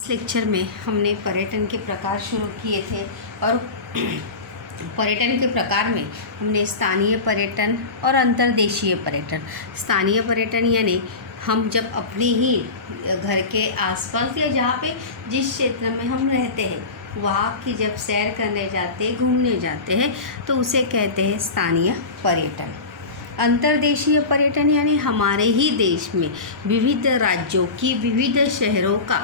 इस लेक्चर में हमने पर्यटन के प्रकार शुरू किए थे और पर्यटन के प्रकार में हमने स्थानीय पर्यटन और अंतर्देशीय पर्यटन। स्थानीय पर्यटन यानी हम जब अपने ही घर के आसपास या जहाँ पे जिस क्षेत्र में हम रहते हैं वहाँ की जब सैर करने जाते हैं, घूमने जाते हैं, तो उसे कहते हैं स्थानीय पर्यटन। अंतर्देशीय पर्यटन यानी हमारे ही देश में विविध राज्यों की विविध शहरों का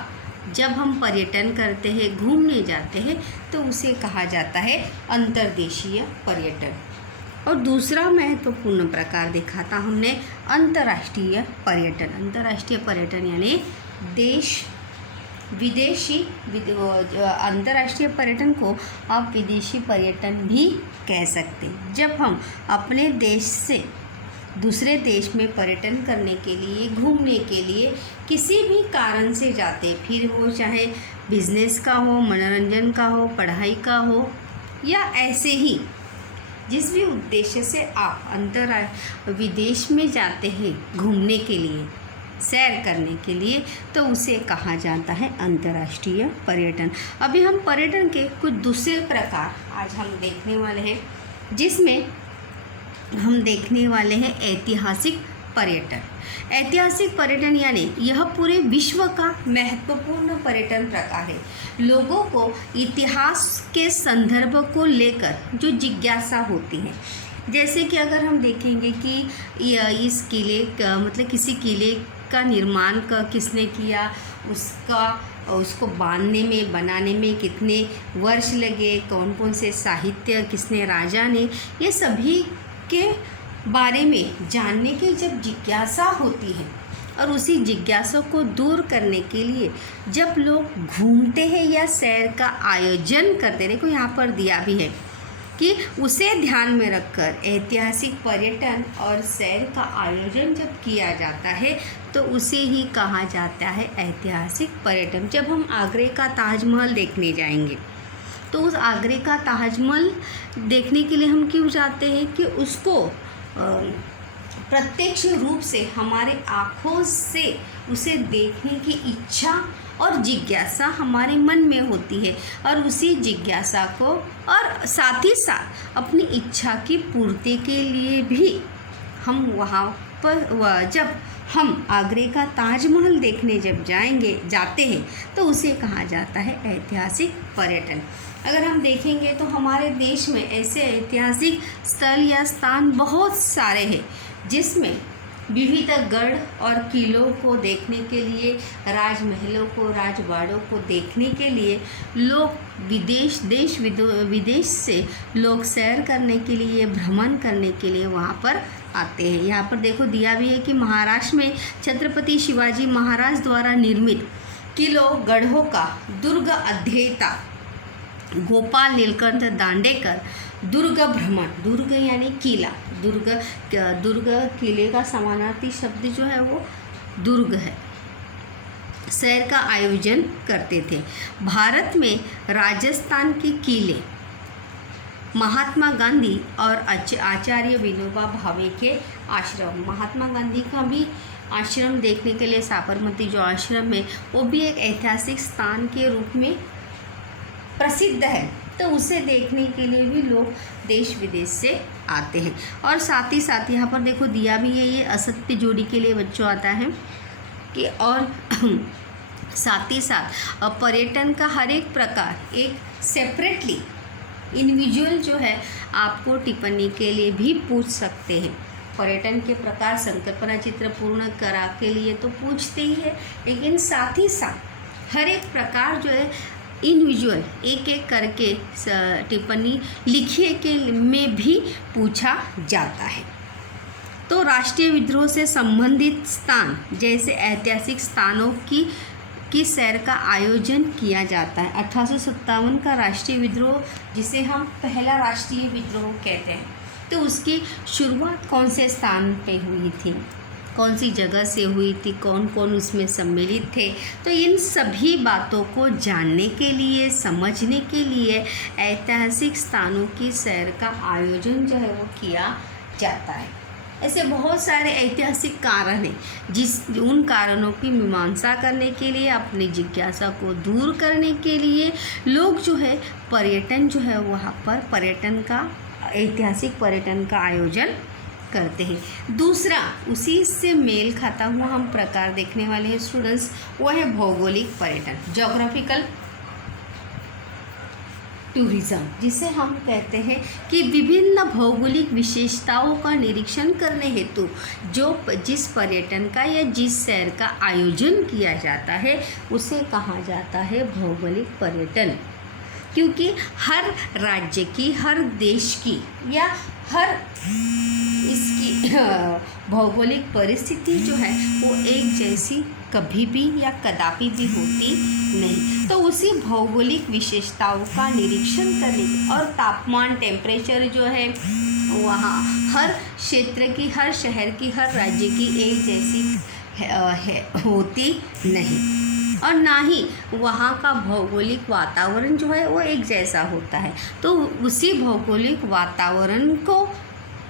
जब हम पर्यटन करते हैं, घूमने जाते हैं, तो उसे कहा जाता है अंतर्देशीय पर्यटन। और दूसरा महत्वपूर्ण प्रकार देखा था हमने अंतर्राष्ट्रीय पर्यटन। अंतर्राष्ट्रीय पर्यटन यानी देश विदेशी अंतर्राष्ट्रीय पर्यटन को आप विदेशी पर्यटन भी कह सकते हैं। जब हम अपने देश से दूसरे देश में पर्यटन करने के लिए, घूमने के लिए किसी भी कारण से जाते, फिर वो चाहे बिजनेस का हो, मनोरंजन का हो, पढ़ाई का हो, या ऐसे ही जिस भी उद्देश्य से आप विदेश में जाते हैं घूमने के लिए, सैर करने के लिए, तो उसे कहा जाता है अंतर्राष्ट्रीय पर्यटन। अभी हम पर्यटन के कुछ दूसरे प्रकार आज हम देखने वाले हैं, जिसमें हम देखने वाले हैं ऐतिहासिक पर्यटन। ऐतिहासिक पर्यटन यानी यह पूरे विश्व का महत्वपूर्ण पर्यटन प्रकार है। लोगों को इतिहास के संदर्भ को लेकर जो जिज्ञासा होती है, जैसे कि अगर हम देखेंगे कि इस किले का मतलब किसी किले का निर्माण किसने किया, उसको बांधने में, बनाने में कितने वर्ष लगे, कौन कौन से साहित्य किसने राजा ने, ये सभी के बारे में जानने की जब जिज्ञासा होती है और उसी जिज्ञासा को दूर करने के लिए जब लोग घूमते हैं या सैर का आयोजन करते, देखो यहाँ पर दिया भी है कि उसे ध्यान में रखकर ऐतिहासिक पर्यटन और सैर का आयोजन जब किया जाता है तो उसे ही कहा जाता है ऐतिहासिक पर्यटन। जब हम आगरे का ताजमहल देखने जाएंगे तो उस आगरे का ताजमहल देखने के लिए हम क्यों जाते हैं कि उसको प्रत्यक्ष रूप से हमारे आँखों से उसे देखने की इच्छा और जिज्ञासा हमारे मन में होती है, और उसी जिज्ञासा को और साथ ही साथ अपनी इच्छा की पूर्ति के लिए भी हम वहाँ पर जब हम आगरे का ताजमहल देखने जब जाते हैं तो उसे कहा जाता है ऐतिहासिक पर्यटन। अगर हम देखेंगे तो हमारे देश में ऐसे ऐतिहासिक स्थल या स्थान बहुत सारे हैं, जिसमें विविध गढ़ और किलों को देखने के लिए, राजमहलों को, राजवाड़ों को देखने के लिए लोग विदेश से लोग सैर करने के लिए, भ्रमण करने के लिए वहाँ पर आते हैं। यहाँ पर देखो दिया भी है कि महाराष्ट्र में छत्रपति शिवाजी महाराज द्वारा निर्मित किलों, गढ़ों का दुर्ग अध्येता गोपाल नीलकंठ दांडेकर दुर्ग भ्रमण, दुर्ग यानी किला, दुर्ग किले का समानार्थी शब्द जो है वो दुर्ग है, सैर का आयोजन करते थे। भारत में राजस्थान के किले, महात्मा गांधी और आचार्य विनोबा भावे के आश्रम, महात्मा गांधी का भी आश्रम देखने के लिए साबरमती जो आश्रम है वो भी एक ऐतिहासिक स्थान के रूप में प्रसिद्ध है, तो उसे देखने के लिए भी लोग देश विदेश से आते हैं। और साथ ही साथ यहाँ पर देखो दिया भी है, ये असत्य जोड़ी के लिए बच्चों आता है कि और साथ ही साथ पर्यटन का हर एक प्रकार एक सेपरेटली इंडिविजुअल जो है आपको टिप्पणी के लिए भी पूछ सकते हैं। पर्यटन के प्रकार संकल्पना चित्र पूर्ण करा के लिए तो पूछते ही है, लेकिन साथ ही साथ हर एक प्रकार जो है इंडिविजुअल एक एक करके टिप्पणी लिखिए के में भी पूछा जाता है। तो राष्ट्रीय विद्रोह से संबंधित स्थान जैसे ऐतिहासिक स्थानों की सैर का आयोजन किया जाता है। 1857 का राष्ट्रीय विद्रोह, जिसे हम पहला राष्ट्रीय विद्रोह कहते हैं, तो उसकी शुरुआत कौन से स्थान पे हुई थी, कौन सी जगह से हुई थी, कौन कौन उसमें सम्मिलित थे, तो इन सभी बातों को जानने के लिए, समझने के लिए ऐतिहासिक स्थानों की सैर का आयोजन जो है वो किया जाता है। ऐसे बहुत सारे ऐतिहासिक कारण हैं उन कारणों की मीमांसा करने के लिए, अपनी जिज्ञासा को दूर करने के लिए लोग जो है पर्यटन जो है वहाँ पर ऐतिहासिक पर्यटन का आयोजन करते हैं। दूसरा उसी से मेल खाता हुआ हम प्रकार देखने वाले हैं स्टूडेंट्स, वो है भौगोलिक पर्यटन, ज्योग्राफिकल टूरिज्म, जिसे हम कहते हैं कि विभिन्न भौगोलिक विशेषताओं का निरीक्षण करने हेतु जिस पर्यटन का या जिस शहर का आयोजन किया जाता है उसे कहा जाता है भौगोलिक पर्यटन। क्योंकि हर राज्य की, हर देश की या हर इसकी भौगोलिक परिस्थिति जो है वो एक जैसी कभी भी या कदापि भी होती नहीं। तो उसी भौगोलिक विशेषताओं का निरीक्षण करने और तापमान, टेम्परेचर जो है वहाँ हर क्षेत्र की, हर शहर की, हर राज्य की एक जैसी होती नहीं, और ना ही वहाँ का भौगोलिक वातावरण जो है वो एक जैसा होता है। तो उसी भौगोलिक वातावरण को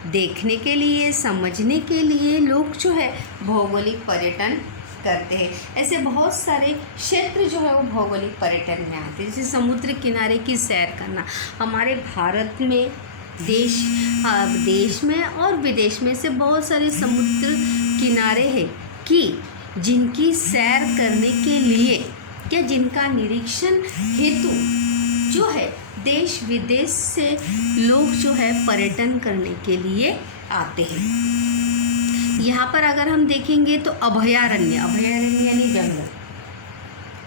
देखने के लिए, समझने के लिए लोग जो है भौगोलिक पर्यटन करते हैं। ऐसे बहुत सारे क्षेत्र जो है वो भौगोलिक पर्यटन में आते हैं, जैसे समुद्र किनारे की सैर करना। हमारे भारत में देश में और विदेश में से बहुत सारे समुद्र किनारे हैं कि जिनकी सैर करने के लिए या जिनका निरीक्षण हेतु जो है देश विदेश से लोग जो है पर्यटन करने के लिए आते हैं। यहाँ पर अगर हम देखेंगे तो अभयारण्य यानी जंगल,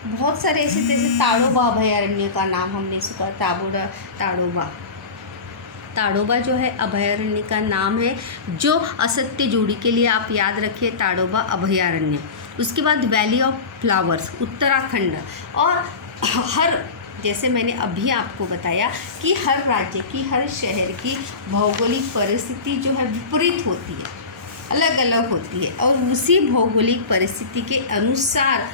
बहुत सारे ऐसे जैसे ताड़ोबा अभयारण्य का नाम हमने सुना, ताड़ोबा जो है अभयारण्य का नाम है, जो असत्य जोड़ी के लिए आप याद रखिए ताड़ोबा अभयारण्य। उसके बाद वैली ऑफ फ्लावर्स उत्तराखंड, और जैसे मैंने अभी आपको बताया कि हर राज्य की, हर शहर की भौगोलिक परिस्थिति जो है विपरीत होती है, अलग अलग होती है, और उसी भौगोलिक परिस्थिति के अनुसार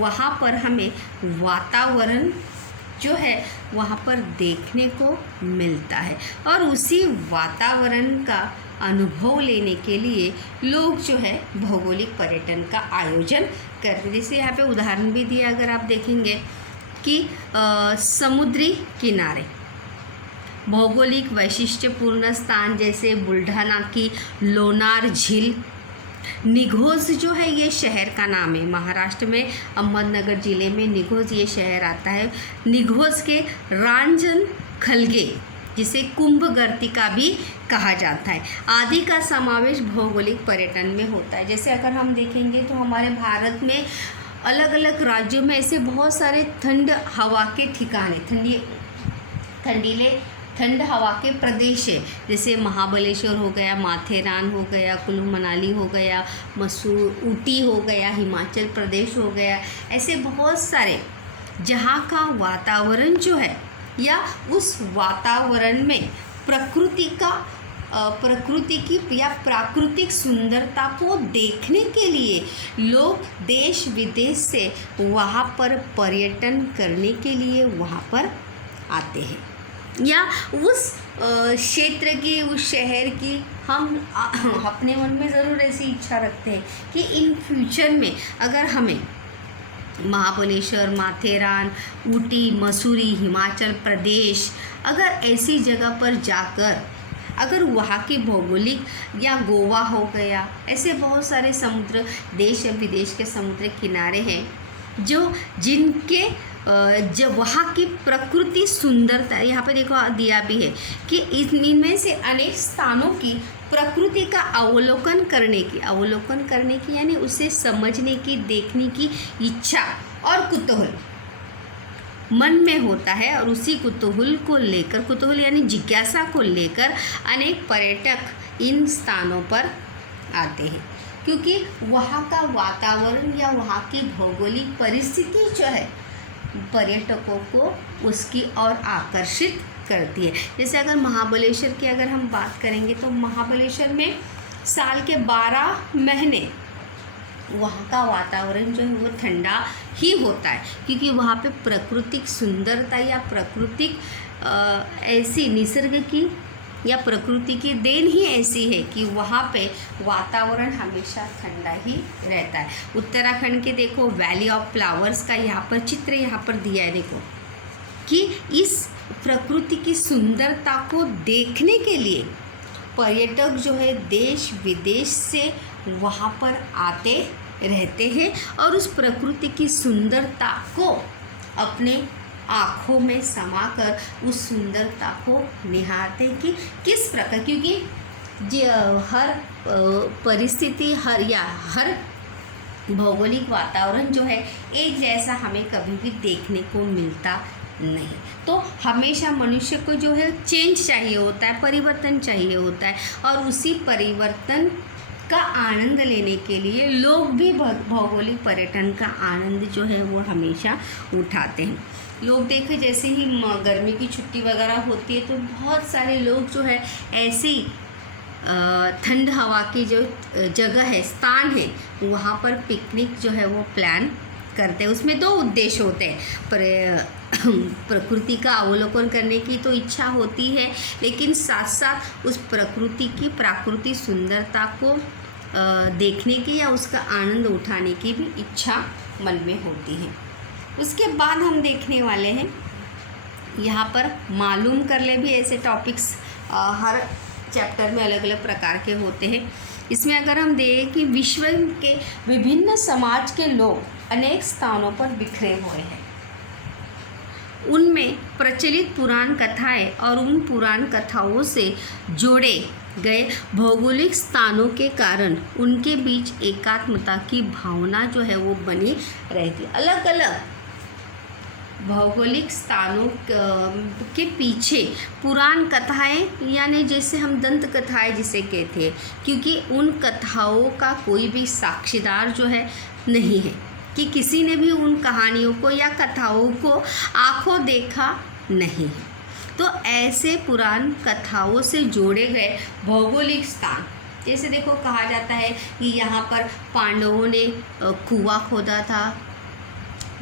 वहाँ पर हमें वातावरण जो है वहाँ पर देखने को मिलता है, और उसी वातावरण का अनुभव लेने के लिए लोग जो है भौगोलिक पर्यटन का आयोजन करते हैं। जैसे यहाँ पे उदाहरण भी दिया, अगर आप देखेंगे कि समुद्री किनारे भौगोलिक वैशिष्ट्यपूर्ण स्थान जैसे बुल्ढाना की लोनार झील, निघोज जो है ये शहर का नाम है, महाराष्ट्र में अहमदनगर ज़िले में निघोज ये शहर आता है। निघोज के रांझन खलगे जिसे कुंभ गर्तिका भी कहा जाता है आदि का समावेश भौगोलिक पर्यटन में होता है। जैसे अगर हम देखेंगे तो हमारे भारत में अलग अलग राज्यों में ऐसे बहुत सारे ठंड हवा के ठिकाने, ठंड हवा के प्रदेश है, जैसे महाबलेश्वर हो गया, माथेरान हो गया, कुल्लू मनाली हो गया, मसूर, ऊटी हो गया, हिमाचल प्रदेश हो गया। ऐसे बहुत सारे जहाँ का वातावरण जो है या उस वातावरण में प्रकृति की या प्राकृतिक सुंदरता को देखने के लिए लोग देश विदेश से वहाँ पर पर्यटन करने के लिए वहाँ पर आते हैं, या उस क्षेत्र की, उस शहर की हम अपने मन में ज़रूर ऐसी इच्छा रखते हैं कि इन फ्यूचर में अगर हमें महाबलेश्वर, माथेरान, ऊटी, मसूरी, हिमाचल प्रदेश, अगर ऐसी जगह पर जाकर अगर वहाँ की भौगोलिक, या गोवा हो गया, ऐसे बहुत सारे समुद्र, देश या विदेश के समुद्र किनारे हैं जिनके जब वहाँ की प्रकृति सुंदरता, यहाँ पे देखो दिया भी है कि इनमें से अनेक स्थानों की प्रकृति का अवलोकन करने की यानी उसे समझने की, देखने की इच्छा और कुतूहल मन में होता है, और उसी कुतूहल यानी जिज्ञासा को लेकर अनेक पर्यटक इन स्थानों पर आते हैं, क्योंकि वहाँ का वातावरण या वहाँ की भौगोलिक परिस्थिति जो है पर्यटकों को उसकी ओर आकर्षित करती है। जैसे अगर महाबलेश्वर की अगर हम बात करेंगे तो महाबलेश्वर में साल के 12 महीने वहाँ का वातावरण जो है वो ठंडा ही होता है, क्योंकि वहाँ पे प्राकृतिक सुंदरता या प्राकृतिक ऐसी निसर्ग की या प्रकृति की देन ही ऐसी है कि वहाँ पे वातावरण हमेशा ठंडा ही रहता है। उत्तराखंड के देखो वैली ऑफ फ्लावर्स का यहाँ पर चित्र यहाँ पर दिया है, देखो कि इस प्रकृति की सुंदरता को देखने के लिए पर्यटक जो है देश विदेश से वहाँ पर आते रहते हैं और उस प्रकृति की सुंदरता को अपने आँखों में समाकर उस सुंदरता को निहारते हैं कि किस प्रकार, क्योंकि हर परिस्थिति हर भौगोलिक वातावरण जो है एक जैसा हमें कभी भी देखने को मिलता नहीं। तो हमेशा मनुष्य को जो है चेंज चाहिए होता है, परिवर्तन चाहिए होता है और उसी परिवर्तन का आनंद लेने के लिए लोग भी भौगोलिक पर्यटन का आनंद जो है वो हमेशा उठाते हैं। लोग देखे जैसे ही गर्मी की छुट्टी वगैरह होती है तो बहुत सारे लोग जो है ऐसी ठंड हवा की जो जगह है, स्थान है, वहाँ पर पिकनिक जो है वो प्लान करते हैं। उसमें 2 उद्देश्य होते हैं, प्रकृति का अवलोकन करने की तो इच्छा होती है, लेकिन साथ साथ उस प्रकृति की प्राकृतिक सुंदरता को देखने की या उसका आनंद उठाने की भी इच्छा मन में होती है। उसके बाद हम देखने वाले हैं यहाँ पर मालूम कर ले भी ऐसे टॉपिक्स हर चैप्टर में अलग अलग प्रकार के होते हैं। इसमें अगर हम देखें कि विश्व के विभिन्न समाज के लोग अनेक स्थानों पर बिखरे हुए हैं, उनमें प्रचलित पुराण कथाएं और उन पुराण कथाओं से जोड़े गए भौगोलिक स्थानों के कारण उनके बीच एकात्मता की भावना जो है वो बनी रहती। अलग अलग भौगोलिक स्थानों के पीछे पुराण कथाएं, यानी जैसे हम दंत कथाएं जिसे कहते हैं, क्योंकि उन कथाओं का कोई भी साक्षीदार जो है नहीं है कि किसी ने भी उन कहानियों को या कथाओं को आंखों देखा नहीं है। तो ऐसे पुराण कथाओं से जोड़े गए भौगोलिक स्थान, जैसे देखो कहा जाता है कि यहाँ पर पांडवों ने कुआं खोदा था,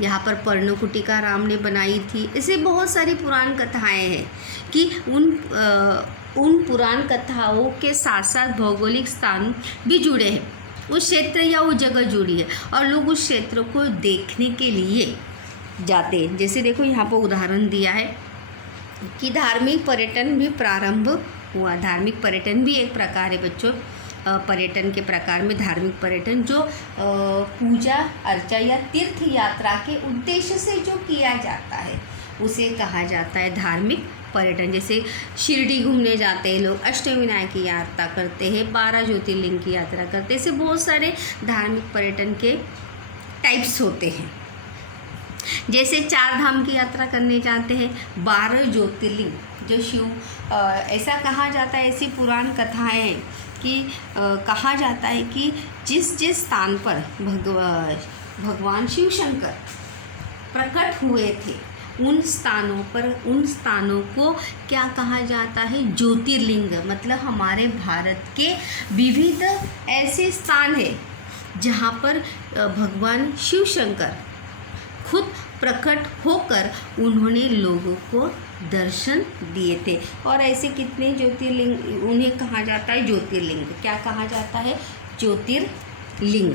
यहाँ पर पर्णकुटिका राम ने बनाई थी। ऐसे बहुत सारी पुराण कथाएं हैं कि उन पुराण कथाओं के साथ साथ भौगोलिक स्थान भी जुड़े हैं, उस क्षेत्र या वो जगह जुड़ी है और लोग उस क्षेत्र को देखने के लिए जाते हैं। जैसे देखो यहाँ पर उदाहरण दिया है कि धार्मिक पर्यटन भी प्रारंभ हुआ। धार्मिक पर्यटन भी एक प्रकार है बच्चों, पर्यटन के प्रकार में धार्मिक पर्यटन जो पूजा अर्चा या तीर्थ यात्रा के उद्देश्य से जो किया जाता है उसे कहा जाता है धार्मिक पर्यटन। जैसे शिरडी घूमने जाते हैं लोग, अष्टविनायक की यात्रा करते हैं, 12 ज्योतिर्लिंग की यात्रा करते हैं। ऐसे बहुत सारे धार्मिक पर्यटन के टाइप्स होते हैं। जैसे 4 धाम की यात्रा करने जाते हैं, 12 ज्योतिर्लिंग जो शिव ऐसा कहा जाता है, ऐसी पुराण कथाएं हैं कि कहा जाता है कि जिस जिस स्थान पर भगवान शिव शंकर प्रकट हुए थे उन स्थानों को क्या कहा जाता है, ज्योतिर्लिंग। मतलब हमारे भारत के विविध ऐसे स्थान हैं जहाँ पर भगवान शिव शंकर खुद प्रकट होकर उन्होंने लोगों को दर्शन दिए थे। और ऐसे कितने ज्योतिर्लिंग उन्हें कहा जाता है ज्योतिर्लिंग। क्या कहा जाता है, ज्योतिर्लिंग।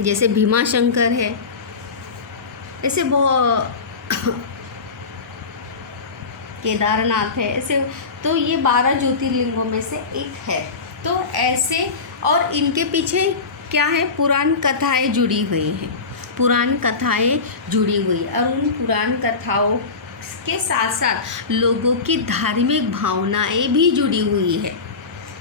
जैसे भीमाशंकर है, ऐसे बहुत केदारनाथ है, ऐसे तो ये 12 ज्योतिर्लिंगों में से एक है। तो ऐसे और इनके पीछे क्या है, पुराण कथाएं जुड़ी हुई हैं, पुराण कथाएं जुड़ी हुई और उन पुराण कथाओं के साथ साथ लोगों की धार्मिक भावनाएं भी जुड़ी हुई है।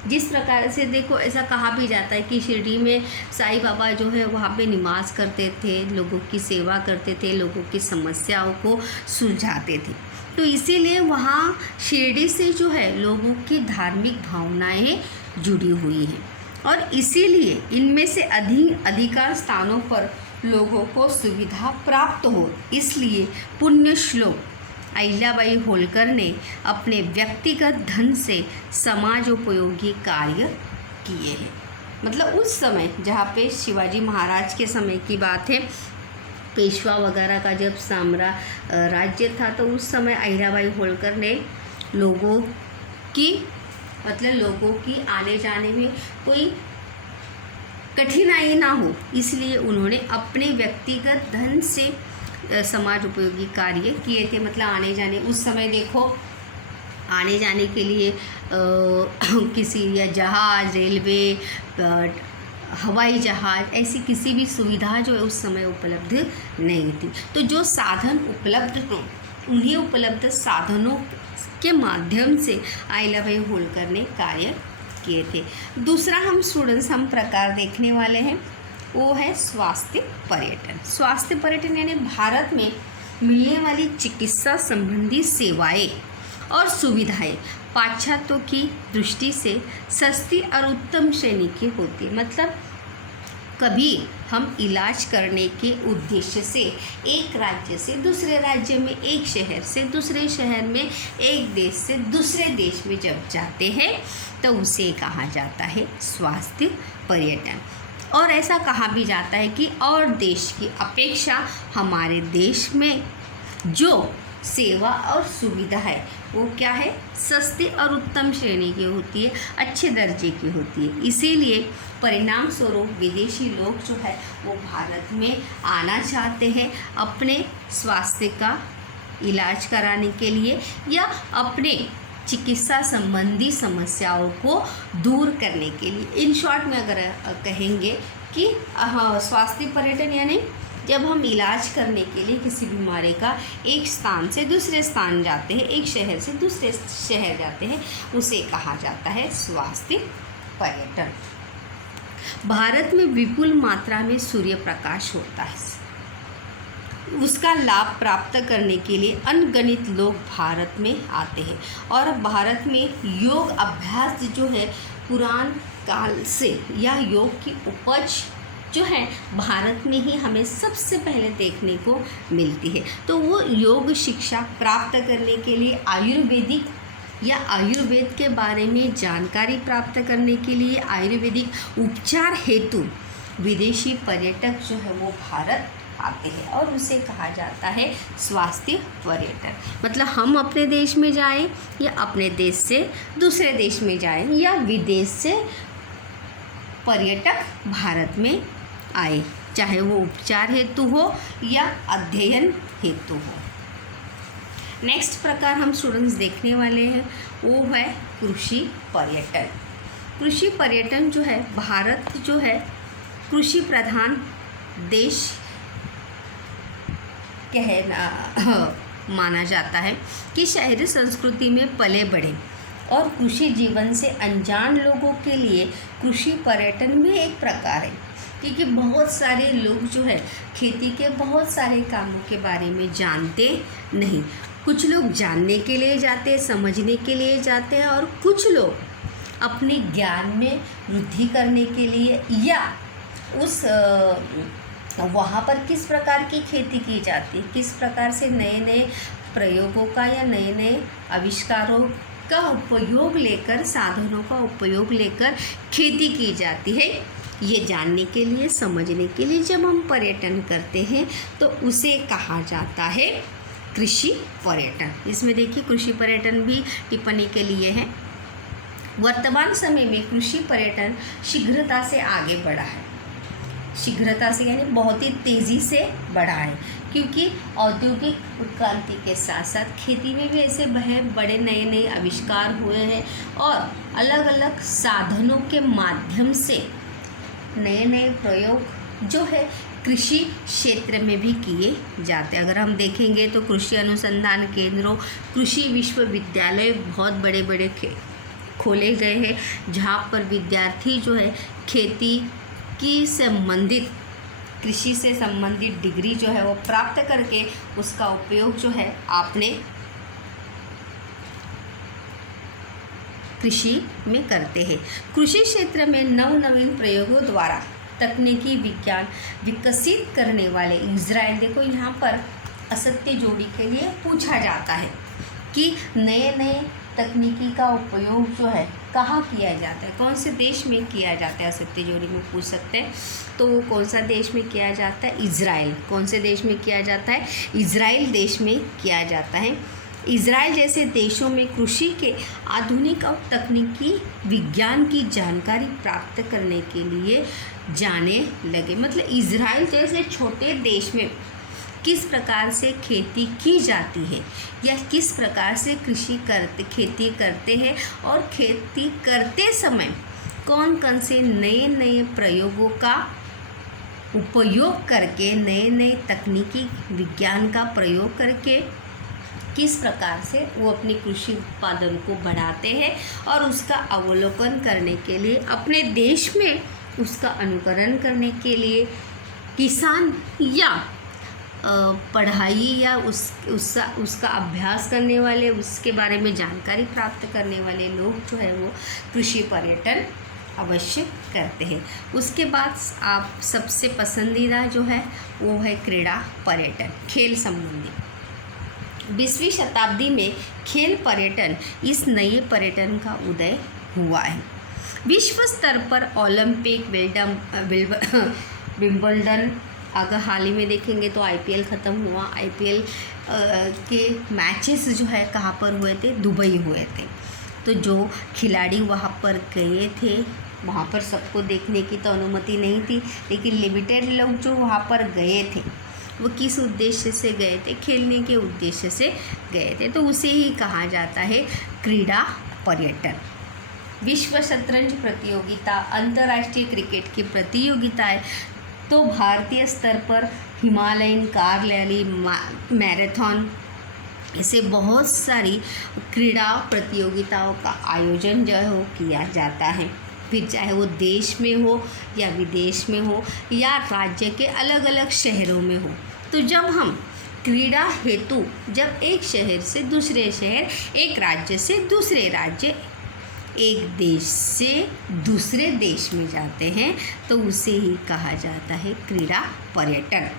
जिस प्रकार से देखो ऐसा कहा भी जाता है कि शिरडी में साईं बाबा जो है वहाँ पे निवास करते थे, लोगों की सेवा करते थे, लोगों की समस्याओं को सुलझाते थे। तो इसीलिए वहाँ शिरडी से जो है लोगों की धार्मिक भावनाएं जुड़ी हुई हैं और इसीलिए इनमें से अधिकार स्थानों पर लोगों को सुविधा प्राप्त हो, इसलिए पुण्य श्लोक अहिल्याबाई होलकर ने अपने व्यक्तिगत धन से समाजोपयोगी कार्य किए हैं। मतलब उस समय जहाँ पे शिवाजी महाराज के समय की बात है, पेशवा वगैरह का जब राज्य था, तो उस समय अहिल्याबाई होलकर ने लोगों कि मतलब लोगों की आने जाने में कोई कठिनाई ना हो, इसलिए उन्होंने अपने व्यक्तिगत धन से समाज उपयोगी कार्य किए थे। मतलब आने जाने, उस समय देखो आने जाने के लिए किसी या जहाज़, रेलवे, हवाई जहाज़, ऐसी किसी भी सुविधा जो है उस समय उपलब्ध नहीं थी। तो जो साधन उपलब्ध हों, उन्हीं उपलब्ध साधनों के माध्यम से अहिल्याबाई होलकर ने कार्य किए थे। दूसरा हम प्रकार देखने वाले हैं, वो है स्वास्थ्य पर्यटन। स्वास्थ्य पर्यटन यानी भारत में मिलने वाली चिकित्सा संबंधी सेवाएं और सुविधाएं पाश्चात्यों की दृष्टि से सस्ती और उत्तम श्रेणी की होती है। मतलब कभी हम इलाज करने के उद्देश्य से एक राज्य से दूसरे राज्य में, एक शहर से दूसरे शहर में, एक देश से दूसरे देश में जब जाते हैं तो उसे कहा जाता है स्वास्थ्य पर्यटन। और ऐसा कहा भी जाता है कि और देश की अपेक्षा हमारे देश में जो सेवा और सुविधा है वो क्या है, सस्ती और उत्तम श्रेणी की होती है, अच्छे दर्जे की होती है। इसीलिए परिणाम स्वरूप विदेशी लोग जो है वो भारत में आना चाहते हैं अपने स्वास्थ्य का इलाज कराने के लिए या अपने चिकित्सा संबंधी समस्याओं को दूर करने के लिए। इन शॉर्ट में अगर कहेंगे कि स्वास्थ्य पर्यटन यानी जब हम इलाज करने के लिए किसी बीमारी का एक स्थान से दूसरे स्थान जाते हैं, एक शहर से दूसरे शहर जाते हैं, उसे कहा जाता है स्वास्थ्य पर्यटन। भारत में विपुल मात्रा में सूर्य प्रकाश होता है, उसका लाभ प्राप्त करने के लिए अनगिनत लोग भारत में आते हैं। और भारत में योग अभ्यास जो है पुरान काल से, या योग की उपज जो है भारत में ही हमें सबसे पहले देखने को मिलती है। तो वो योग शिक्षा प्राप्त करने के लिए आयुर्वेदिक या आयुर्वेद के बारे में जानकारी प्राप्त करने के लिए आयुर्वेदिक उपचार हेतु विदेशी पर्यटक जो है वो भारत आते हैं और उसे कहा जाता है स्वास्थ्य पर्यटन। मतलब हम अपने देश में जाएं या अपने देश से दूसरे देश में जाएं या विदेश से पर्यटक भारत में आए, चाहे वो उपचार हेतु हो या अध्ययन हेतु हो। नेक्स्ट प्रकार हम स्टूडेंट्स देखने वाले हैं वो है कृषि पर्यटन। कृषि पर्यटन जो है, भारत जो है कृषि प्रधान देश माना जाता है कि शहरी संस्कृति में पले बढ़े और कृषि जीवन से अनजान लोगों के लिए कृषि पर्यटन भी एक प्रकार है, क्योंकि बहुत सारे लोग जो है खेती के बहुत सारे कामों के बारे में जानते नहीं। कुछ लोग जानने के लिए जाते हैं, समझने के लिए जाते हैं, और कुछ लोग अपने ज्ञान में वृद्धि करने के लिए या उस वहाँ पर किस प्रकार की खेती की जाती है, किस प्रकार से नए नए प्रयोगों का या नए नए आविष्कारों का उपयोग लेकर, साधनों का उपयोग लेकर खेती की जाती है, ये जानने के लिए, समझने के लिए जब हम पर्यटन करते हैं तो उसे कहा जाता है कृषि पर्यटन। इसमें देखिए कृषि पर्यटन भी टिप्पणी के लिए है। वर्तमान समय में कृषि पर्यटन शीघ्रता से आगे बढ़ा है, शीघ्रता से यानी बहुत ही तेज़ी से बढ़ा है, क्योंकि औद्योगिक क्रांति के साथ साथ खेती में भी ऐसे बड़े नए नए आविष्कार हुए हैं और अलग अलग साधनों के माध्यम से नए नए प्रयोग जो है कृषि क्षेत्र में भी किए जाते हैं। अगर हम देखेंगे तो कृषि अनुसंधान केंद्रों, कृषि विश्वविद्यालय बहुत बड़े बड़े खोले गए हैं, जहाँ पर विद्यार्थी जो है खेती की संबंधित, कृषि से संबंधित डिग्री जो है वो प्राप्त करके उसका उपयोग जो है आपने कृषि में करते हैं। कृषि क्षेत्र में नवनवीन प्रयोगों द्वारा तकनीकी विज्ञान विकसित करने वाले इजराइल, देखो यहाँ पर असत्य जोड़ी के लिए पूछा जाता है कि नए नए तकनीकी का उपयोग जो है कहाँ किया जाता है, कौन से देश में किया जाता है, असत्य जोड़ी में पूछ सकते हैं। तो वो कौन सा देश में किया जाता है, इजराइल। कौन से देश में किया जाता है, इजराइल देश में किया जाता है। इज़राइल जैसे देशों में कृषि के आधुनिक और तकनीकी विज्ञान की जानकारी प्राप्त करने के लिए जाने लगे। मतलब इज़राइल जैसे छोटे देश में किस प्रकार से खेती की जाती है या किस प्रकार से खेती करते हैं और खेती करते समय कौन कौन से नए नए प्रयोगों का उपयोग करके, नए नए तकनीकी विज्ञान का प्रयोग करके किस प्रकार से वो अपने कृषि उत्पादन को बढ़ाते हैं और उसका अवलोकन करने के लिए, अपने देश में उसका अनुकरण करने के लिए किसान या पढ़ाई या उसका अभ्यास करने वाले, उसके बारे में जानकारी प्राप्त करने वाले लोग जो है वो कृषि पर्यटन अवश्य करते हैं। उसके बाद आप सबसे पसंदीदा जो है वो है क्रीड़ा पर्यटन, खेल संबंधी। 20वीं शताब्दी में खेल पर्यटन इस नए पर्यटन का उदय हुआ है। विश्व स्तर पर ओलंपिक, विंबलडन, अगर हाल ही में देखेंगे तो आईपीएल ख़त्म हुआ। आईपीएल के मैचेस जो है कहाँ पर हुए थे? दुबई हुए थे। तो जो खिलाड़ी वहाँ पर गए थे, वहाँ पर सबको देखने की तो अनुमति नहीं थी, लेकिन लिमिटेड लोग जो वहाँ पर गए थे वो किस उद्देश्य से गए थे? खेलने के उद्देश्य से गए थे। तो उसे ही कहा जाता है क्रीड़ा पर्यटन। विश्व शतरंज प्रतियोगिता, अंतर्राष्ट्रीय क्रिकेट की प्रतियोगिताएं, तो भारतीय स्तर पर हिमालयन कार रैली, मैराथन, ऐसे बहुत सारी क्रीड़ा प्रतियोगिताओं का आयोजन जो है वो किया जाता है। फिर चाहे वो देश में हो या विदेश में हो या राज्य के अलग अलग शहरों में हो। तो जब हम क्रीड़ा हेतु जब एक शहर से दूसरे शहर, एक राज्य से दूसरे राज्य, एक देश से दूसरे देश में जाते हैं तो उसे ही कहा जाता है क्रीड़ा पर्यटन।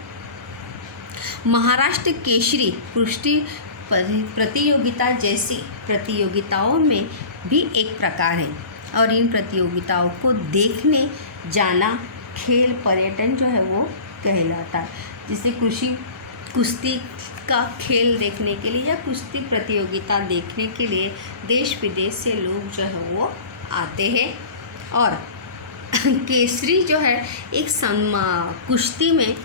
महाराष्ट्र केसरी कुश्ती प्रतियोगिता जैसी प्रतियोगिताओं में भी एक प्रकार है और इन प्रतियोगिताओं को देखने जाना खेल पर्यटन जो है वो कहलाता है। जैसे कुश्ती का खेल देखने के लिए या कुश्ती प्रतियोगिता देखने के लिए देश विदेश से लोग जो है वो आते हैं। और केसरी जो है एक कुश्ती में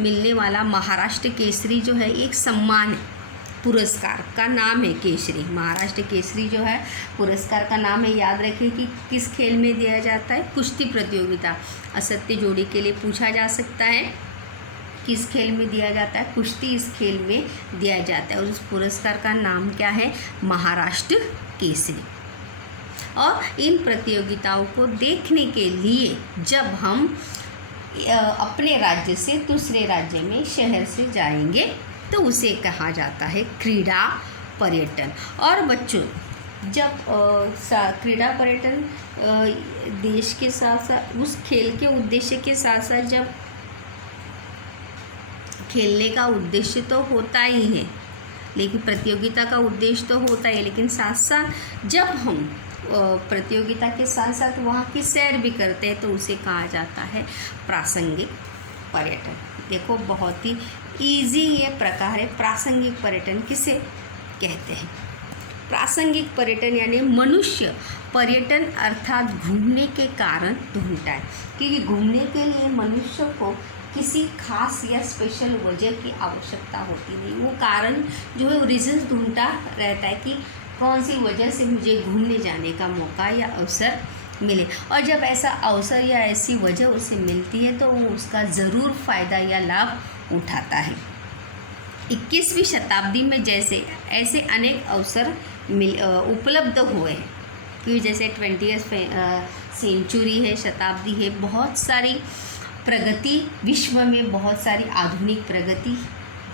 मिलने वाला महाराष्ट्र केसरी जो है एक सम्मान है, पुरस्कार का नाम है केसरी। महाराष्ट्र केसरी जो है पुरस्कार का नाम है। याद रखिए कि किस खेल में दिया जाता है? कुश्ती प्रतियोगिता। असत्य जोड़ी के लिए पूछा जा सकता है किस खेल में दिया जाता है? कुश्ती इस खेल में दिया जाता है और उस पुरस्कार का नाम क्या है? महाराष्ट्र केसरी। और इन प्रतियोगिताओं को देखने के लिए जब हम अपने राज्य से दूसरे राज्य में शहर से जाएंगे तो उसे कहा जाता है क्रीड़ा पर्यटन। और बच्चों, जब क्रीड़ा पर्यटन देश के साथ साथ उस खेल के उद्देश्य के साथ साथ, जब खेलने का उद्देश्य तो होता ही है, लेकिन प्रतियोगिता का उद्देश्य तो होता है, लेकिन साथ साथ जब हम प्रतियोगिता के साथ साथ वहाँ की सैर भी करते हैं तो उसे कहा जाता है प्रासंगिक पर्यटन। देखो, बहुत ही ईजी ये प्रकार है। प्रासंगिक पर्यटन किसे कहते हैं? प्रासंगिक पर्यटन यानी मनुष्य पर्यटन अर्थात घूमने के कारण ढूंढता है, क्योंकि घूमने के लिए मनुष्य को किसी खास या स्पेशल वजह की आवश्यकता होती नहीं। वो कारण जो है वो रीज़न ढूंढता रहता है कि कौन सी वजह से मुझे घूमने जाने का मौका या अवसर मिले। और जब ऐसा अवसर या ऐसी वजह उसे मिलती है तो वो उसका ज़रूर फ़ायदा या लाभ उठाता है। 21वीं शताब्दी में ऐसे अनेक अवसर उपलब्ध हुए हैं, क्योंकि जैसे 20वीं सेंचुरी है, शताब्दी है, बहुत सारी प्रगति, विश्व में बहुत सारी आधुनिक प्रगति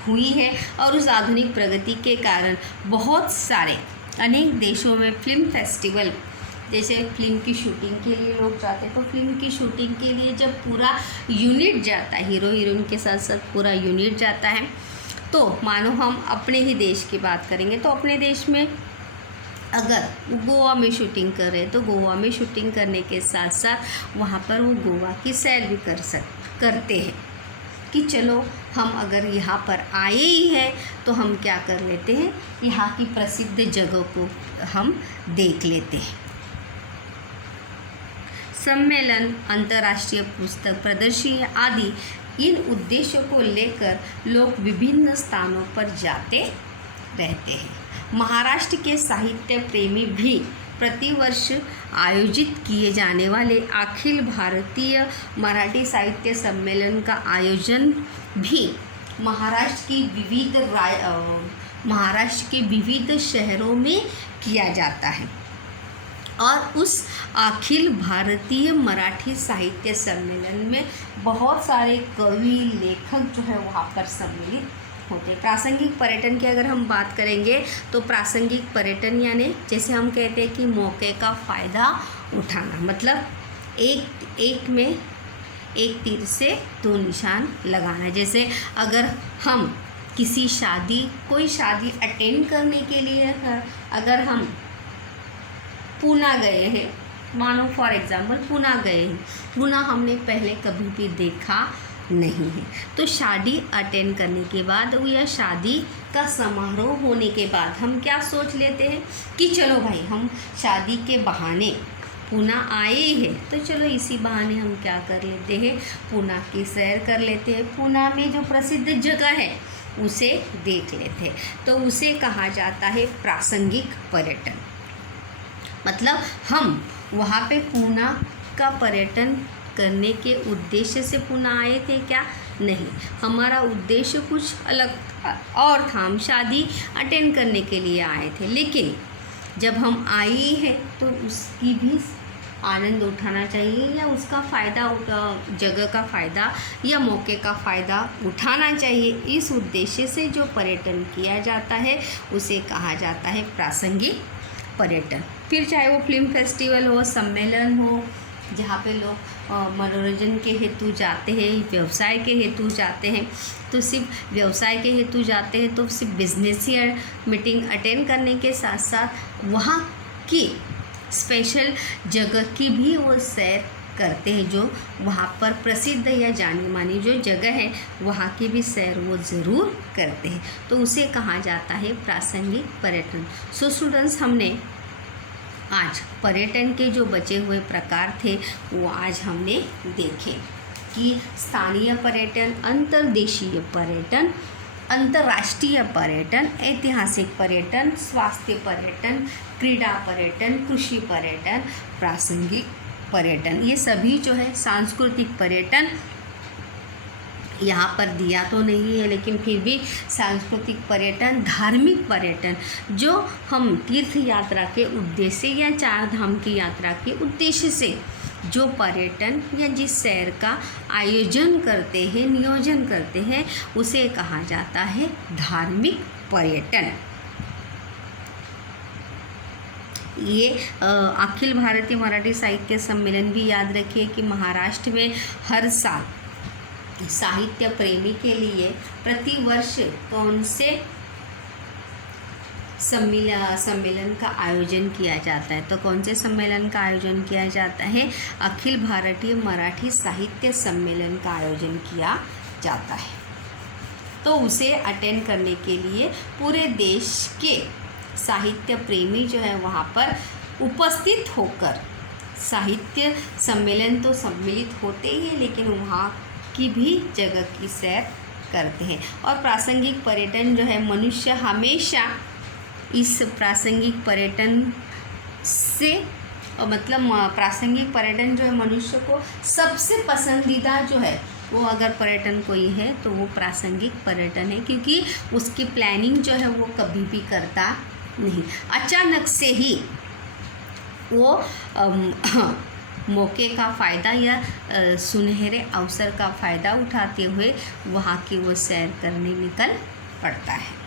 हुई है और उस आधुनिक प्रगति के कारण बहुत सारे अनेक देशों में फिल्म फेस्टिवल, जैसे फिल्म की शूटिंग के लिए लोग जाते हैं, तो फिल्म की शूटिंग के लिए जब पूरा यूनिट जाता है, हीरो हीरोइन के साथ साथ पूरा यूनिट जाता है, तो मानो हम अपने ही देश की बात करेंगे तो अपने देश में अगर गोवा में शूटिंग कर रहे हैं तो गोवा में शूटिंग करने के साथ साथ वहाँ पर वो गोवा की सैर भी करते हैं, कि चलो हम अगर यहाँ पर आए ही हैं तो हम क्या कर लेते हैं, यहाँ की प्रसिद्ध जगह को हम देख लेते हैं। सम्मेलन, अंतर्राष्ट्रीय पुस्तक प्रदर्शनी आदि इन उद्देश्यों को लेकर लोग विभिन्न स्थानों पर जाते रहते हैं। महाराष्ट्र के साहित्य प्रेमी भी प्रतिवर्ष आयोजित किए जाने वाले अखिल भारतीय मराठी साहित्य सम्मेलन का आयोजन भी महाराष्ट्र के विविध शहरों में किया जाता है और उस अखिल भारतीय मराठी साहित्य सम्मेलन में बहुत सारे कवि लेखक जो है वहाँ पर सम्मिलित होते हैं। प्रासंगिक पर्यटन की अगर हम बात करेंगे तो प्रासंगिक पर्यटन यानी जैसे हम कहते हैं कि मौके का फ़ायदा उठाना, मतलब एक तीर से दो निशान लगाना। जैसे अगर हम कोई शादी अटेंड करने के लिए अगर हम पूना गए हैं, मानो फॉर एग्ज़ाम्पल पूना गए हैं, पूना हमने पहले कभी भी देखा नहीं है, तो शादी अटेंड करने के बाद या शादी का समारोह होने के बाद हम क्या सोच लेते हैं कि चलो भाई हम शादी के बहाने पूना आए हैं, तो चलो इसी बहाने हम क्या कर लेते हैं, पूना की सैर कर लेते हैं, पूना में जो प्रसिद्ध जगह है उसे देख लेते हैं। तो उसे कहा जाता है प्रासंगिक पर्यटन। मतलब हम वहाँ पे पूना का पर्यटन करने के उद्देश्य से पूना आए थे क्या? नहीं, हमारा उद्देश्य कुछ अलग और था, हम शादी अटेंड करने के लिए आए थे। लेकिन जब हम आए हैं तो उसकी भी आनंद उठाना चाहिए या उसका फ़ायदा जगह का फ़ायदा या मौके का फ़ायदा उठाना चाहिए। इस उद्देश्य से जो पर्यटन किया जाता है उसे कहा जाता है प्रासंगिक पर्यटन। फिर चाहे वो फिल्म फेस्टिवल हो, सम्मेलन हो, जहाँ पे लोग मनोरंजन के हेतु जाते हैं, व्यवसाय के हेतु जाते हैं, तो सिर्फ व्यवसाय के हेतु जाते हैं तो सिर्फ बिजनेस या मीटिंग अटेंड करने के साथ साथ वहाँ की स्पेशल जगह की भी वो सैर करते हैं। जो वहाँ पर प्रसिद्ध या जानी मानी जो जगह है वहाँ की भी सैर वो ज़रूर करते हैं, तो उसे कहा जाता है प्रासंगिक पर्यटन। सो स्टूडेंट्स, हमने आज पर्यटन के जो बचे हुए प्रकार थे वो आज हमने देखे कि स्थानीय पर्यटन, अंतर्देशीय पर्यटन, अंतर्राष्ट्रीय पर्यटन, ऐतिहासिक पर्यटन, स्वास्थ्य पर्यटन, क्रीड़ा पर्यटन, कृषि पर्यटन, प्रासंगिक पर्यटन, ये सभी जो है सांस्कृतिक पर्यटन यहाँ पर दिया तो नहीं है, लेकिन फिर भी सांस्कृतिक पर्यटन, धार्मिक पर्यटन जो हम तीर्थ यात्रा के उद्देश्य या चार धाम की यात्रा के उद्देश्य से जो पर्यटन या जिस सैर का आयोजन करते हैं, नियोजन करते हैं, उसे कहा जाता है धार्मिक पर्यटन। ये अखिल भारतीय मराठी साहित्य सम्मेलन भी याद रखिए कि महाराष्ट्र में हर साल साहित्य प्रेमी के लिए प्रतिवर्ष कौन से सम्मेलन का आयोजन किया जाता है? तो कौन से सम्मेलन का आयोजन किया जाता है? अखिल भारतीय मराठी साहित्य सम्मेलन का आयोजन किया जाता है। तो उसे अटेंड करने के लिए पूरे देश के साहित्य प्रेमी जो है वहाँ पर उपस्थित होकर साहित्य सम्मेलन तो सम्मिलित होते ही हैं, लेकिन वहाँ की भी जगह की सैर करते हैं। और प्रासंगिक पर्यटन जो है मनुष्य हमेशा इस प्रासंगिक पर्यटन से मतलब प्रासंगिक पर्यटन जो है मनुष्य को सबसे पसंदीदा जो है वो अगर पर्यटन कोई है तो वो प्रासंगिक पर्यटन है, क्योंकि उसकी प्लानिंग जो है वो कभी भी करता नहीं, अचानक से ही वो मौके का फ़ायदा या सुनहरे अवसर का फ़ायदा उठाते हुए वहाँ की वो सैर करने निकल पड़ता है।